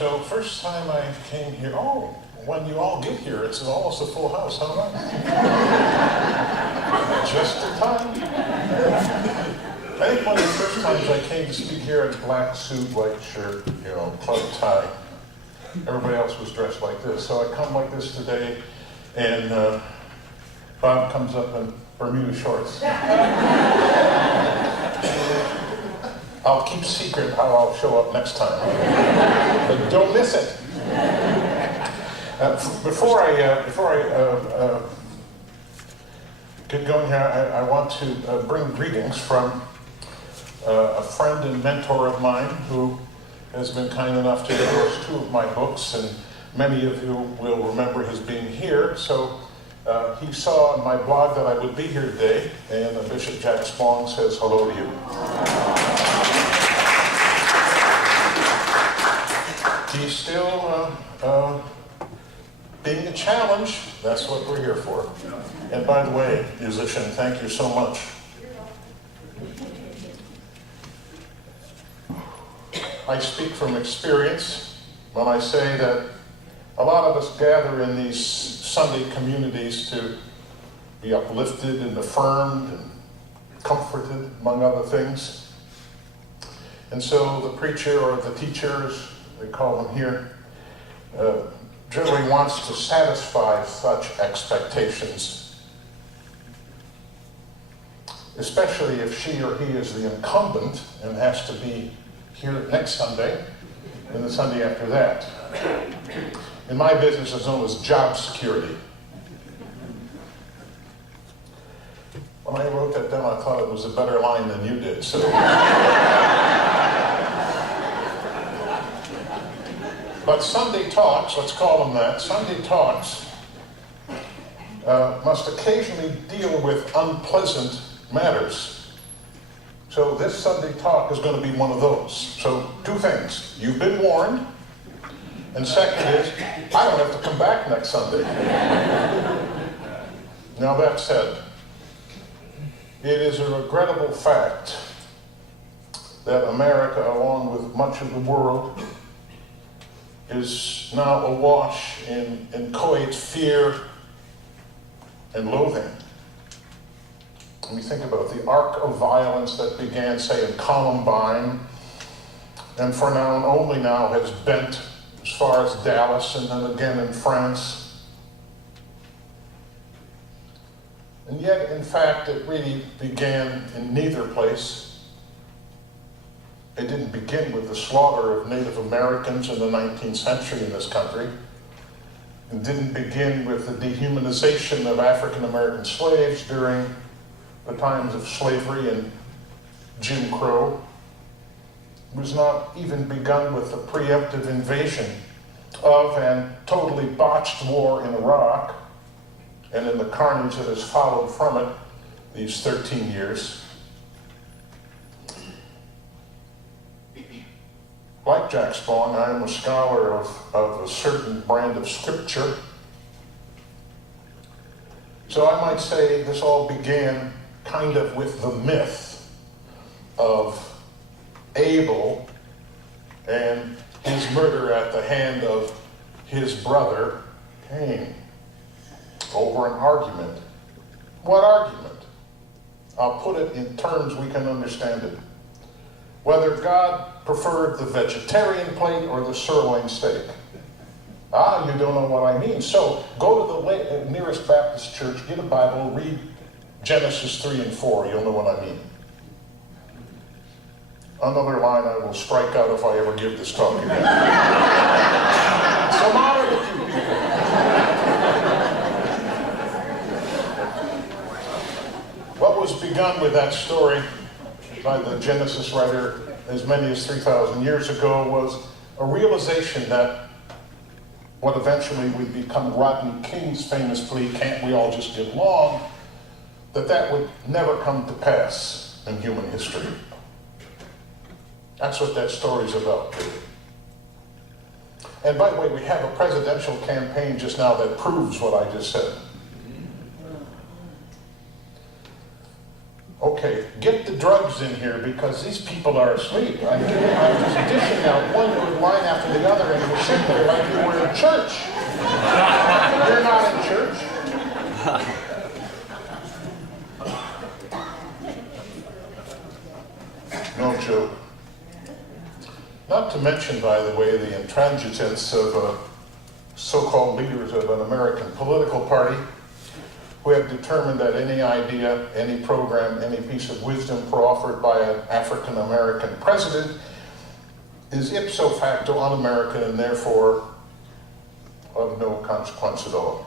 So first time I came here, when you all get here, it's almost a full house, how nice. Just in time. I think one of the first times I came to speak here in black suit, white shirt, club tie. Everybody else was dressed like this. So I come like this today, and Bob comes up in Bermuda shorts. I'll keep secret how I'll show up next time. But don't miss it. Before I get going here, I want to bring greetings from a friend and mentor of mine who has been kind enough to endorse 2 of my books, and many of you will remember his being here. So he saw on my blog that I would be here today, and Bishop Jack Spong says hello to you. He's still being a challenge. That's what we're here for. And by the way, musician, thank you so much. I speak from experience when I say that a lot of us gather in these Sunday communities to be uplifted and affirmed and comforted, among other things. And so the preacher or the teachers, they call them here, generally wants to satisfy such expectations, especially if she or he is the incumbent and has to be here next Sunday and the Sunday after that. In my business, it's known as job security. When I wrote that down, I thought it was a better line than you did. So. But Sunday talks, let's call them that, Sunday talks must occasionally deal with unpleasant matters. So this Sunday talk is going to be one of those. So 2 things. You've been warned. And second is, I don't have to come back next Sunday. Now that said, it is a regrettable fact that America, along with much of the world, is now awash in inchoate fear and loathing. When you think about the arc of violence that began, say, in Columbine, and for now and only now has bent as far as Dallas and then again in France. And yet, in fact, it really began in neither place. It didn't begin with the slaughter of Native Americans in the 19th century in this country. It didn't begin with the dehumanization of African American slaves during the times of slavery and Jim Crow. It was not even begun with the preemptive invasion of and totally botched war in Iraq and in the carnage that has followed from it these 13 years. Like Jack Spong, I am a scholar of a certain brand of scripture. So I might say this all began kind of with the myth of Abel and his murder at the hand of his brother Cain over an argument. What argument? I'll put it in terms we can understand it. Whether God preferred the vegetarian plate or the sirloin steak. You don't know what I mean. So go to the nearest Baptist church, get a Bible, read Genesis 3 and 4. You'll know what I mean. Another line I will strike out if I ever give this talk again. So moderate a few people. What was begun with that story by the Genesis writer as many as 3,000 years ago was a realization that what eventually would become Rodney King's famous plea, can't we all just get along, that would never come to pass in human history. That's what that story's about. And by the way, we have a presidential campaign just now that proves what I just said. Okay, get the drug drugs in here because these people are asleep. I'm just dishing out one good line after the other, and you're sitting there like you were in church. You're not in church. No joke. Not to mention, by the way, the intransigence of so-called leaders of an American political party who have determined that any idea, any program, any piece of wisdom proffered by an African-American president is ipso facto un-American and therefore of no consequence at all.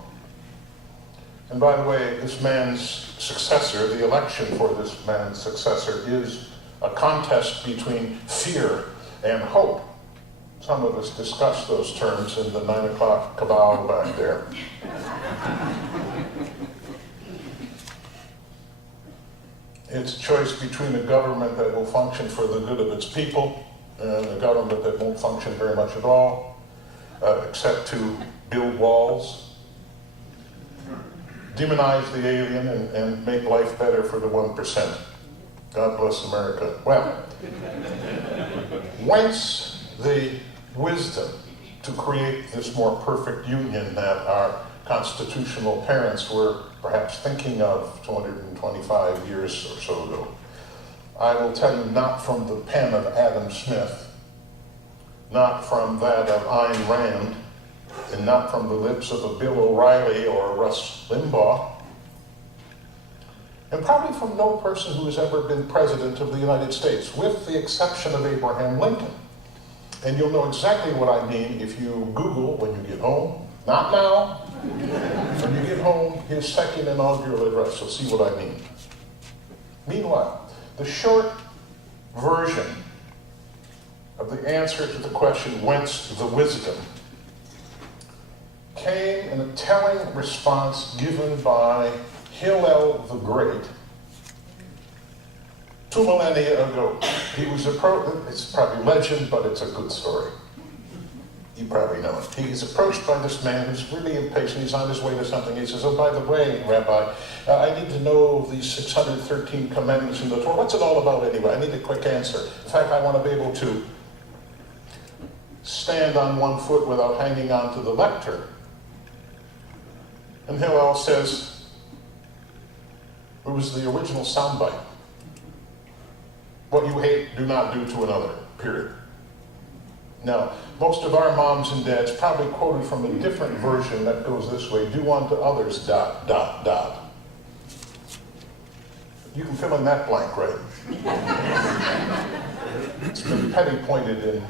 And by the way, this man's successor, the election for this man's successor, is a contest between fear and hope. Some of us discussed those terms in the 9 o'clock cabal back there. It's a choice between a government that will function for the good of its people and a government that won't function very much at all, except to build walls, demonize the alien, and make life better for the 1%. God bless America. Well, whence the wisdom to create this more perfect union that our constitutional parents were perhaps thinking of 225 years or so ago? I will tell you, not from the pen of Adam Smith, not from that of Ayn Rand, and not from the lips of a Bill O'Reilly or a Rush Limbaugh, and probably from no person who has ever been president of the United States, with the exception of Abraham Lincoln. And you'll know exactly what I mean if you Google when you get home, not now, when you get home, his second inaugural address. You'll see what I mean. Meanwhile, the short version of the answer to the question, whence the wisdom, came in a telling response given by Hillel the Great 2 millennia ago. He was it's probably legend, but it's a good story. You probably know it. He's approached by this man who's really impatient. He's on his way to something. He says, oh, by the way, Rabbi, I need to know these 613 commandments in the Torah. What's it all about anyway? I need a quick answer. In fact, I want to be able to stand on one foot without hanging onto the lectern. And Hillel says, it was the original soundbite. What you hate, do not do to another, period. Now, most of our moms and dads probably quoted from a different version that goes this way, do unto others, ... You can fill in that blank, right? It's been petty pointed in,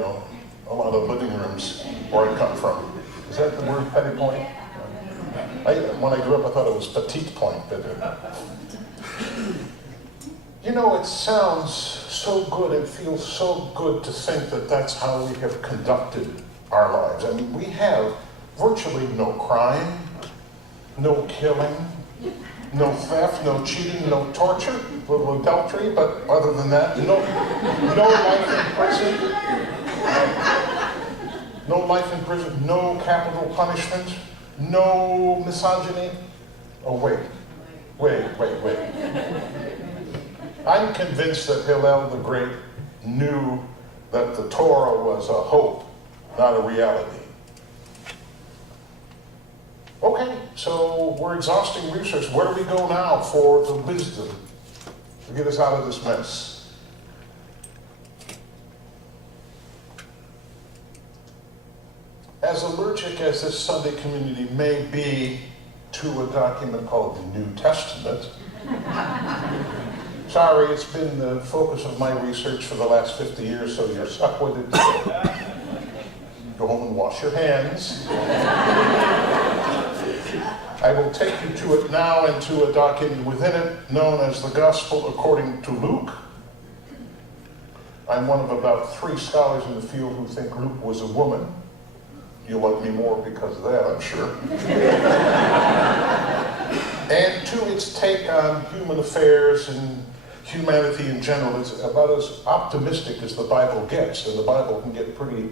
a lot of living rooms where I come from. Is that the word, petty point? When I grew up, I thought it was petite point. But, it sounds so good and feels so good to think that that's how we have conducted our lives. I mean, we have virtually no crime, no killing, no theft, no cheating, no torture, a little adultery, but other than that, no life in prison, no life in prison, no capital punishment, no misogyny. Oh, wait. I'm convinced that Hillel the Great knew that the Torah was a hope, not a reality. Okay, so we're exhausting research. Where do we go now for the wisdom to get us out of this mess? As allergic as this Sunday community may be to a document called the New Testament, sorry, it's been the focus of my research for the last 50 years, so you're stuck with it. Go home and wash your hands. I will take you to it now and to a document within it known as the Gospel according to Luke. I'm one of about 3 scholars in the field who think Luke was a woman. You'll like me more because of that, I'm sure. And to its take on human affairs and humanity in general, is about as optimistic as the Bible gets, and the Bible can get pretty,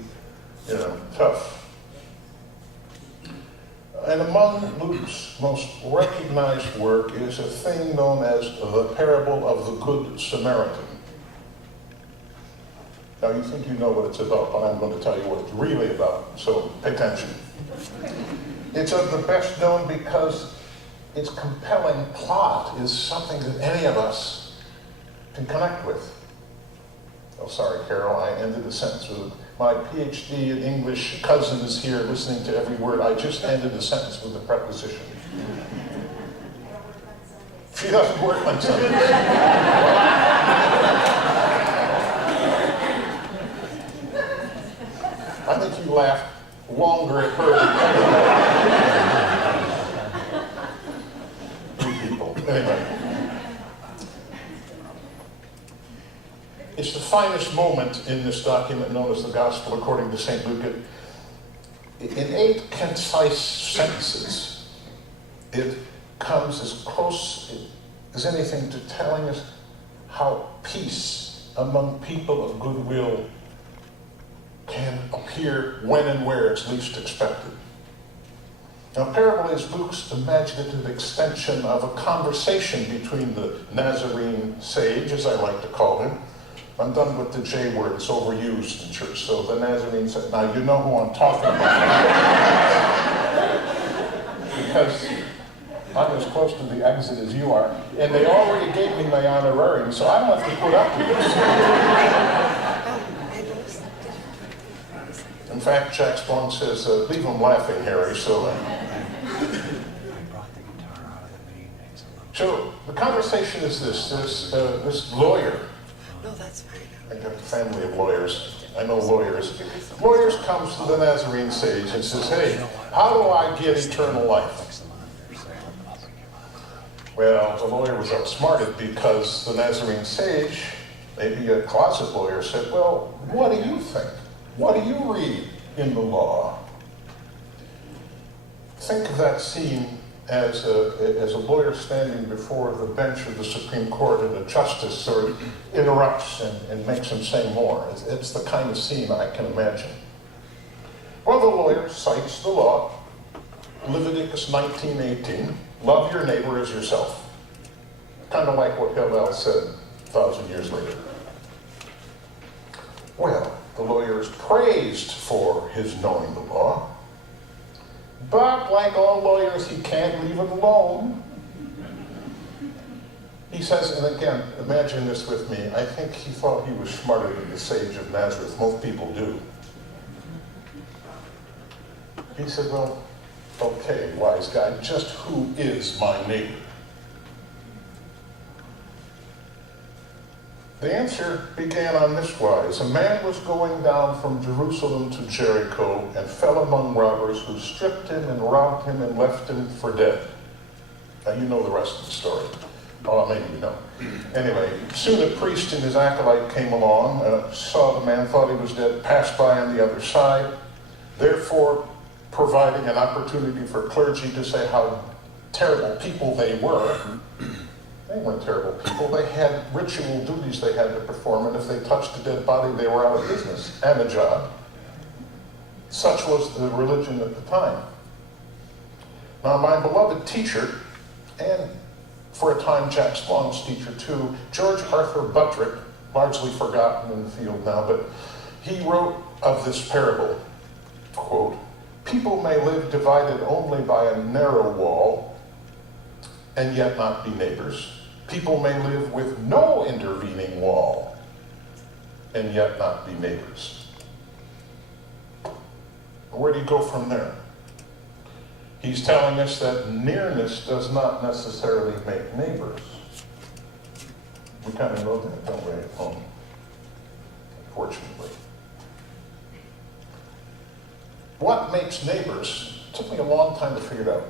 tough. And among Luke's most recognized work is a thing known as the parable of the Good Samaritan. Now you think you know what it's about, but I'm going to tell you what it's really about, so pay attention. It's of the best known because its compelling plot is something that any of us can connect with. Oh, sorry, Carol, I ended the sentence with my PhD in English cousin is here listening to every word. I just ended the sentence with a preposition. She doesn't work on Sundays. I think you laughed longer at her than you people. Anyway. It's the finest moment in this document known as the Gospel according to St. Luke. In 8 concise sentences, it comes as close as anything to telling us how peace among people of goodwill can appear when and where it's least expected. Now, parable is Luke's imaginative extension of a conversation between the Nazarene sage, as I like to call him. I'm done with the J word, it's overused in church. So the Nazarene said, now you know who I'm talking about. Because I'm as close to the exit as you are. And they already gave me my honorarium, so I don't have to put up with this. In fact, Jack Strong says, leave them laughing, Harry. So the conversation is this. There's this lawyer. No, that's fine. I got a family of lawyers. I know lawyers. Lawyers comes to the Nazarene sage and says, hey, how do I get eternal life? Well, the lawyer was outsmarted because the Nazarene sage, maybe a closet lawyer, said, well, what do you think? What do you read in the law? Think of that scene as a lawyer standing before the bench of the Supreme Court and a justice sort of interrupts and makes him say more. It's the kind of scene I can imagine. Well, the lawyer cites the law, Leviticus 19:18, love your neighbor as yourself. Kind of like what Hillel said 1,000 years later. Well, the lawyer is praised for his knowing the law. But like all lawyers, he can't leave it alone. He says, and again, imagine this with me, I think he thought he was smarter than the sage of Nazareth. Most people do. He said, well, okay, wise guy, just who is my neighbor? The answer began on this wise. A man was going down from Jerusalem to Jericho and fell among robbers who stripped him and robbed him and left him for dead. Now you know the rest of the story. Oh, maybe you know. Anyway, soon a priest and his acolyte came along, saw the man, thought he was dead, passed by on the other side, therefore providing an opportunity for clergy to say how terrible people they were. They weren't terrible people. They had ritual duties they had to perform, and if they touched a dead body, they were out of business and a job. Such was the religion at the time. Now, my beloved teacher, and for a time Jack Strong's teacher too, George Arthur Buttrick, largely forgotten in the field now, but he wrote of this parable, quote, people may live divided only by a narrow wall and yet not be neighbors. People may live with no intervening wall and yet not be neighbors. Where do you go from there? He's telling us that nearness does not necessarily make neighbors. We kind of know that, don't we, at home? Unfortunately. What makes neighbors, it took me a long time to figure it out,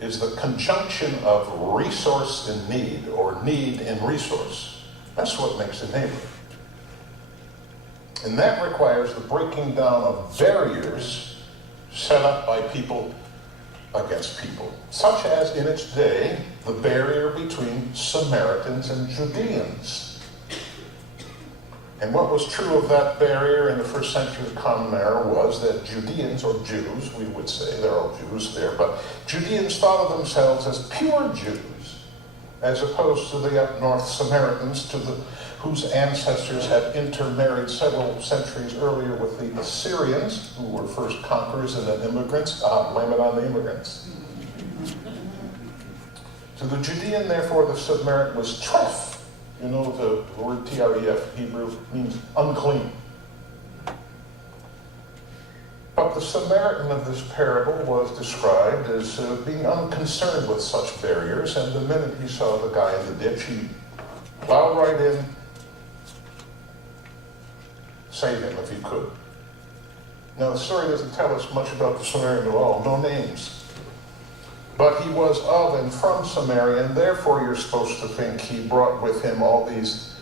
is the conjunction of resource and need, or need and resource. That's what makes a neighbor. And that requires the breaking down of barriers set up by people against people, such as in its day, the barrier between Samaritans and Judeans. And what was true of that barrier in the first century of the Common Era was that Judeans, or Jews, we would say, they're all Jews there, but Judeans thought of themselves as pure Jews, as opposed to the up north Samaritans, whose ancestors had intermarried several centuries earlier with the Assyrians, who were first conquerors and then immigrants. Blame it on the immigrants. To the Judean, therefore, the Samaritan was tref. You know, the word T-R-E-F, Hebrew, means unclean. But the Samaritan of this parable was described as being unconcerned with such barriers, and the minute he saw the guy in the ditch, he plowed right in, save him if he could. Now, the story doesn't tell us much about the Samaritan at all, no names. But he was of and from Samaria, and therefore you're supposed to think he brought with him all these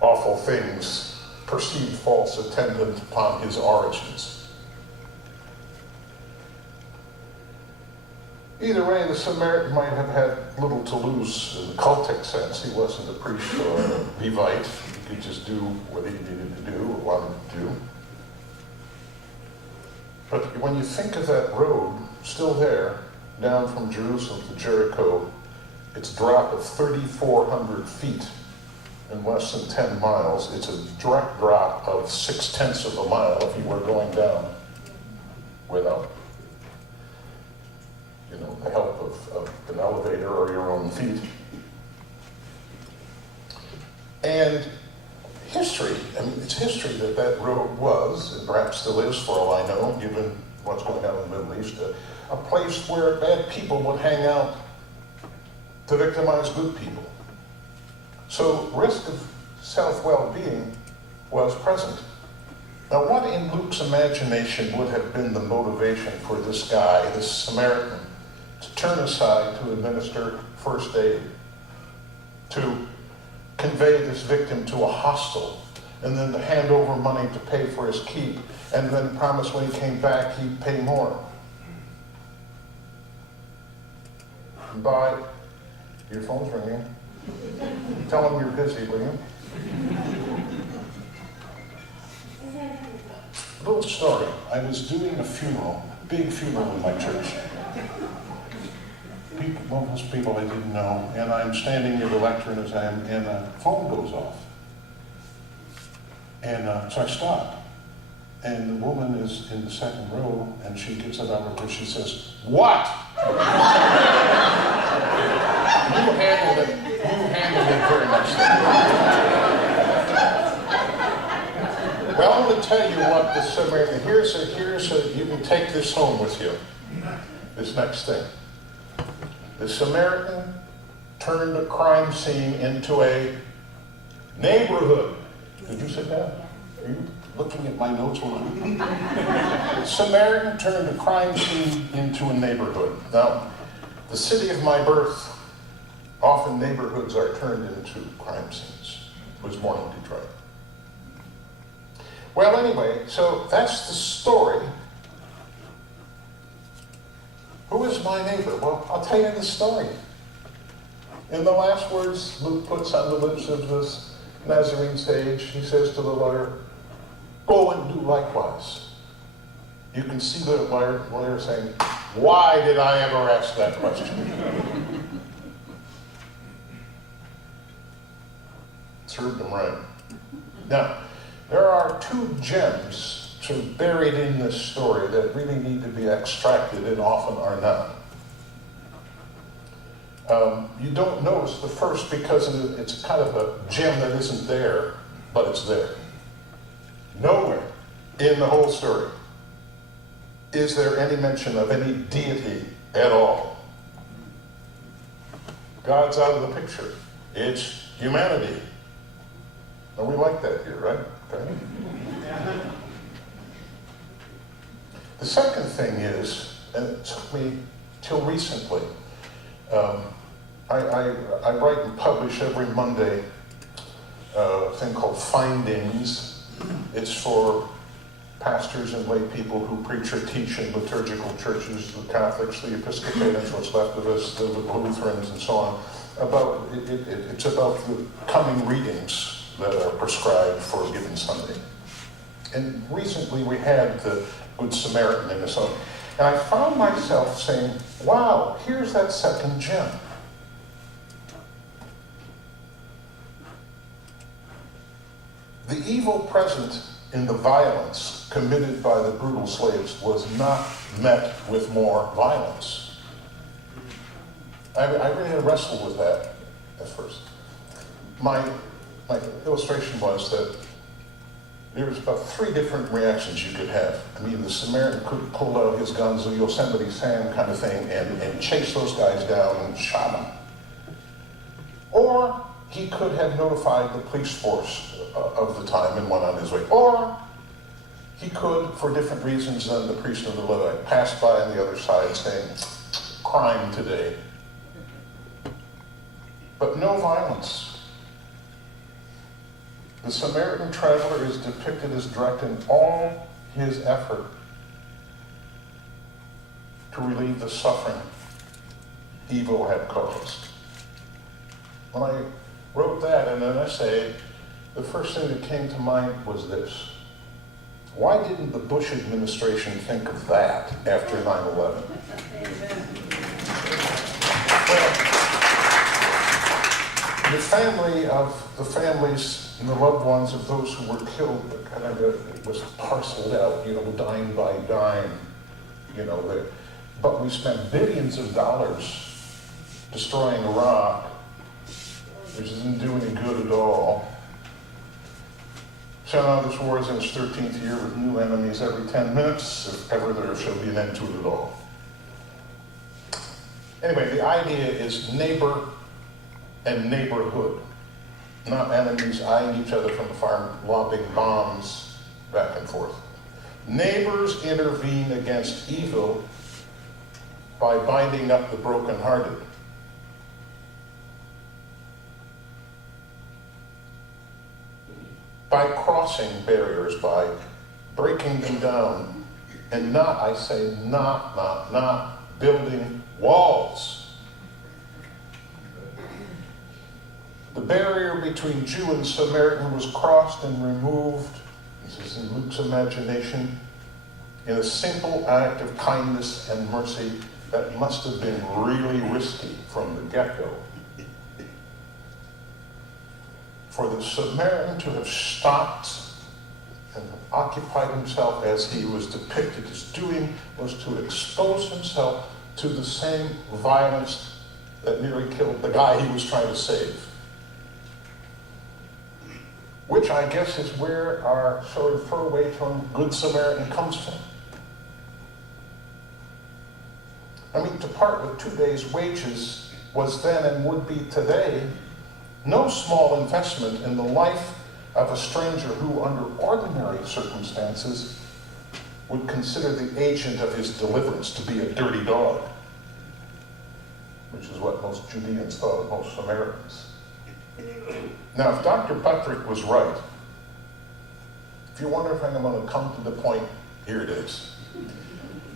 awful things, perceived false attendant upon his origins. Either way, the Samaritan might have had little to lose in the cultic sense. He wasn't a priest or a Levite. He could just do what he needed to do or wanted to do. But when you think of that road, still there, down from Jerusalem to Jericho, it's a drop of 3,400 feet in less than 10 miles. It's a direct drop of 0.6 of a mile if you were going down without, the help of an elevator or your own feet. And history, it's history that road was, and perhaps still is for all I know, given what's going on in the Middle East, a place where bad people would hang out to victimize good people. So risk of self-well-being was present. Now, what in Luke's imagination would have been the motivation for this guy, this Samaritan, to turn aside to administer first aid, to convey this victim to a hostel, and then to hand over money to pay for his keep, and then promise when he came back he'd pay more? Bye. Your phone's ringing. Tell him you're busy, will you? Little story. I was doing a funeral, big funeral in my church. Most people I didn't know, and I'm standing near the lectern as I am, and a phone goes off. And so I stop. And the woman is in the second row, and she gets it out of her. She says, "What?" You handled it very nicely. Well, I'm going to tell you what the Samaritan, here's you can take this home with you, this next thing. The Samaritan turned a crime scene into a neighborhood. Did you sit down? Are you looking at my notes? The Samaritan turned a crime scene into a neighborhood. Now, the city of my birth, often neighborhoods are turned into crime scenes. I was born in Detroit. Well, anyway, so that's the story. Who is my neighbor? Well, I'll tell you the story. In the last words Luke puts on the lips of this Nazarene sage, he says to the lawyer, "Go and do likewise." You can see the lawyer saying, "Why did I ever ask that question?" Served him right. Now, there are two gems sort of buried in this story that really need to be extracted and often are not. You don't notice the first because it's kind of a gem that isn't there, but it's there. Nowhere in the whole story is there any mention of any deity at all. God's out of the picture. It's humanity. And we like that here, right? Okay. The second thing is, and it took me till recently, I write and publish every Monday a thing called Findings. It's for pastors and lay people who preach or teach in liturgical churches, the Catholics, the Episcopalians, what's left of us, the Lutherans, and so on. It's about the coming readings that are prescribed for a given Sunday. And recently we had the Good Samaritan in this, and I found myself saying, wow, here's that second gem. The evil present in the violence committed by the brutal slaves was not met with more violence. I really had wrestled with that at first. My illustration was that there was about 3 different reactions you could have. I mean, the Samaritan could pull out his guns, a Yosemite Sam kind of thing, and chase those guys down and shot them. Or he could have notified the police force of the time and went on his way. Or he could, for different reasons than the priest of the Levite, pass by on the other side saying, crime today. But no violence. The Samaritan traveler is depicted as directing all his effort to relieve the suffering evil had caused. When I wrote that in an essay, the first thing that came to mind was this. Why didn't the Bush administration think of that after 9/11? Well, the families and the loved ones of those who were killed kind of was parceled out, dime by dime, but we spent billions of dollars destroying Iraq, which isn't doing any good at all. So now this war is in its 13th year with new enemies every 10 minutes, if ever there shall be an end to it at all. Anyway, the idea is neighbor and neighborhood, not enemies eyeing each other from afar, lobbing bombs back and forth. Neighbors intervene against evil by binding up the brokenhearted. By crossing barriers, by breaking them down, and not building walls. The barrier between Jew and Samaritan was crossed and removed, this is in Luke's imagination, in a simple act of kindness and mercy that must have been really risky from the get-go. For the Samaritan to have stopped and occupied himself as he was depicted as doing was to expose himself to the same violence that nearly killed the guy he was trying to save. Which I guess is where our sort of throwaway term Good Samaritan comes from. I mean, to part with 2 days' wages was then and would be today no small investment in the life of a stranger who, under ordinary circumstances, would consider the agent of his deliverance to be a dirty dog, which is what most Judeans thought of most Samaritans. Now, if Dr. Buttrick was right, if you wonder if I'm going to come to the point, here it is.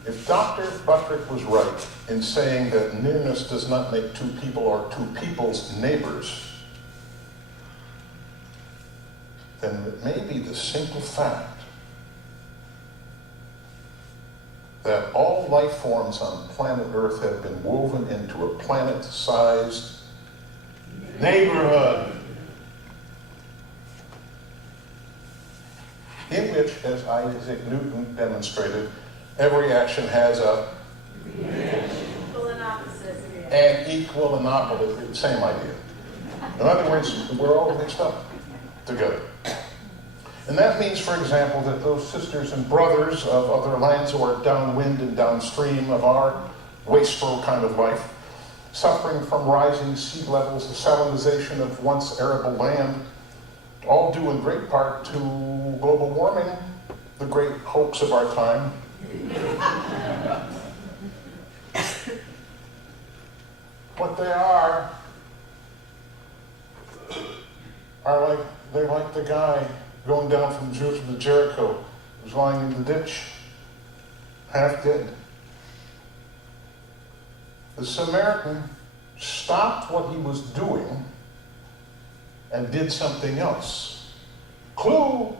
If Dr. Buttrick was right in saying that nearness does not make 2 people or 2 people's neighbors, then it may be the simple fact that all life forms on planet Earth have been woven into a planet-sized neighborhood in which, as Isaac Newton demonstrated, every action has a equal and opposite. And equal and opposite, same idea. In other words, we're all mixed up together. And that means, for example, that those sisters and brothers of other lands who are downwind and downstream of our wasteful kind of life, suffering from rising sea levels, the salinization of once arable land, all due in great part to global warming, the great hoax of our time. What they are they're like the guy going down from Jerusalem to Jericho, who's lying in the ditch, half dead. The Samaritan stopped what he was doing and did something else. Clue,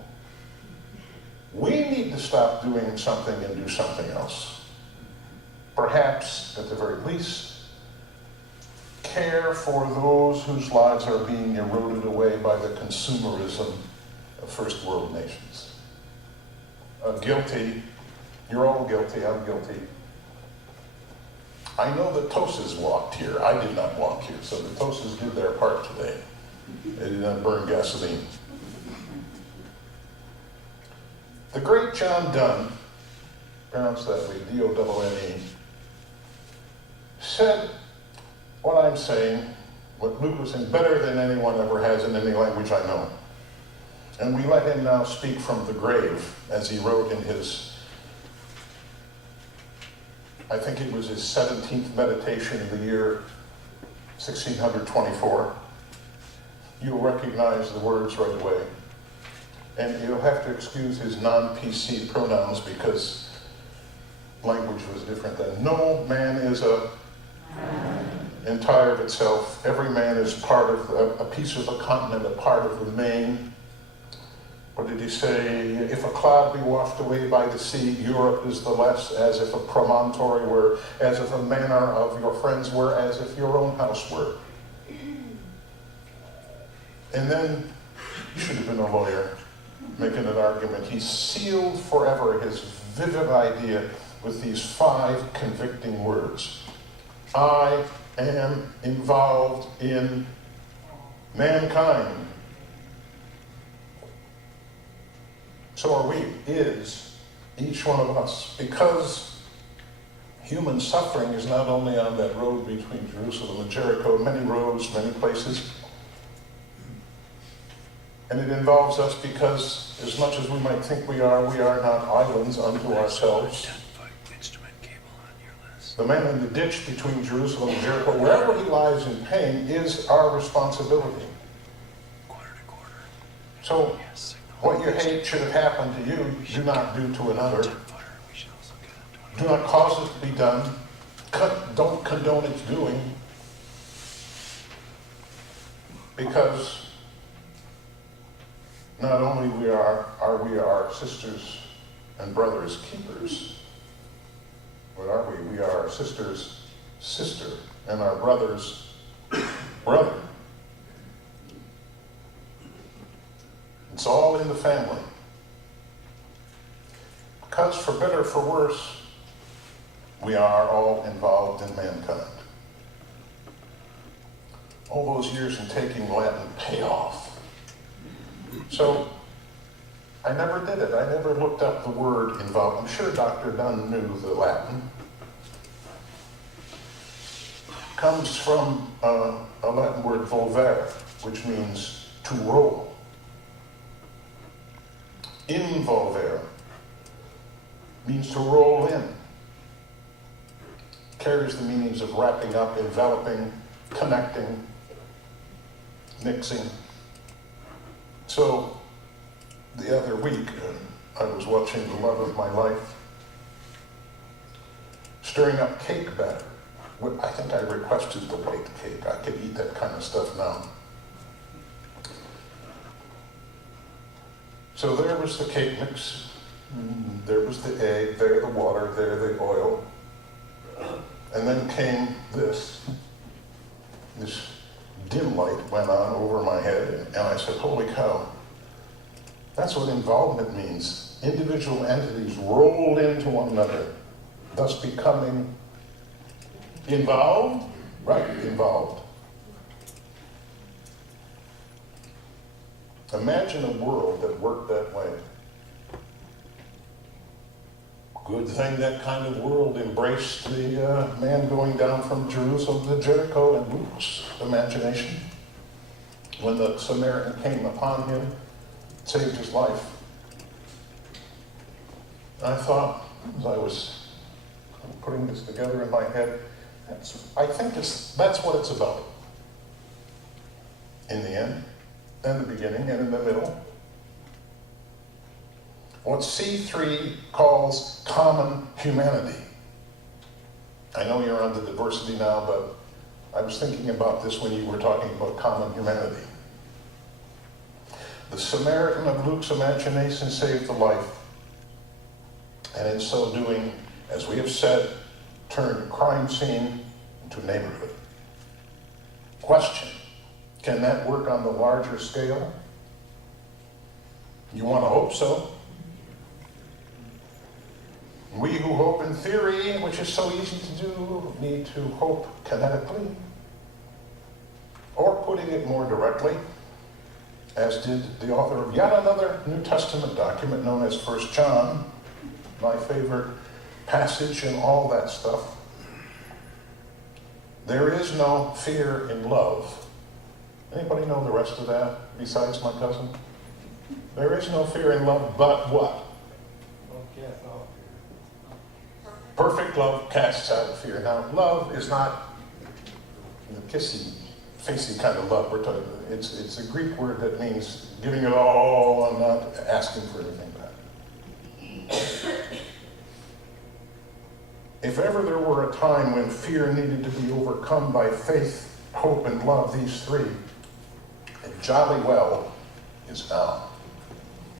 we need to stop doing something and do something else. Perhaps, at the very least, care for those whose lives are being eroded away by the consumerism of first world nations. Guilty, you're all guilty, I'm guilty. I know the Tosas walked here. I did not walk here, so the Tosas did their part today. They did not burn gasoline. The great John Donne, pronounced that way, D-O-N-N-E, said what I'm saying, what Luke was saying, better than anyone ever has in any language I know. And we let him now speak from the grave, as he wrote in his, I think it was his 17th meditation in the year 1624. You'll recognize the words right away. And you'll have to excuse his non-PC pronouns because language was different then. No man is entire of itself. Every man is part of a piece of the continent, a part of the main. What did he say? If a cloud be washed away by the sea, Europe is the less, as if a promontory were, as if a manor of your friends were, as if your own house were. And then, you should have been a lawyer, making an argument. He sealed forever his vivid idea with these 5 convicting words. I am involved in mankind. So are we, is each one of us, because human suffering is not only on that road between Jerusalem and Jericho, many roads, many places, and it involves us because as much as we might think we are not islands unto ourselves. The man in the ditch between Jerusalem and Jericho, wherever he lies in pain, is our responsibility. So, what you hate should have happened to you, do not do to another. Do not cause it to be done. Don't condone its doing. Because not only are we our sisters and brothers keepers, what are we? We are our sister's sister and our brother's brother. It's all in the family. Because for better or for worse, we are all involved in mankind. All those years in taking Latin pay off. So, I never did it. I never looked up the word involved. I'm sure Dr. Dunn knew the Latin. Comes from a Latin word volvere, which means to roll. Involvere means to roll in. Carries the meanings of wrapping up, enveloping, connecting, mixing. So, the other week, I was watching The Love of My Life, stirring up cake batter. I think I requested the white cake. I could eat that kind of stuff now. So there was the cake mix, there was the egg, there the water, there the oil. And then came this dim light went on over my head, and I said, holy cow, that's what involvement means. Individual entities rolled into one another, thus becoming involved, right, involved. Imagine a world that worked that way. Good thing that kind of world embraced the man going down from Jerusalem to Jericho and Luke's imagination. When the Samaritan came upon him, saved his life. I thought, as I was putting this together in my head, I think that's what it's about. In the end, and the beginning, and in the middle. What C3 calls common humanity. I know you're on to diversity now, but I was thinking about this when you were talking about common humanity. The Samaritan of Luke's imagination saved the life, and in so doing, as we have said, turned crime scene into neighborhood. Question: can that work on the larger scale? You want to hope so. We who hope in theory, which is so easy to do, need to hope kinetically. Or putting it more directly, as did the author of yet another New Testament document known as 1 John, my favorite passage in all that stuff. There is no fear in love. Anybody know the rest of that besides my cousin? There is no fear in love, but what? Perfect love casts out fear. Now, love is not the kissy, facey kind of love. We're talking. It's a Greek word that means giving it all and not asking for anything back. If ever there were a time when fear needed to be overcome by faith, hope, and love, these three, it jolly well is now.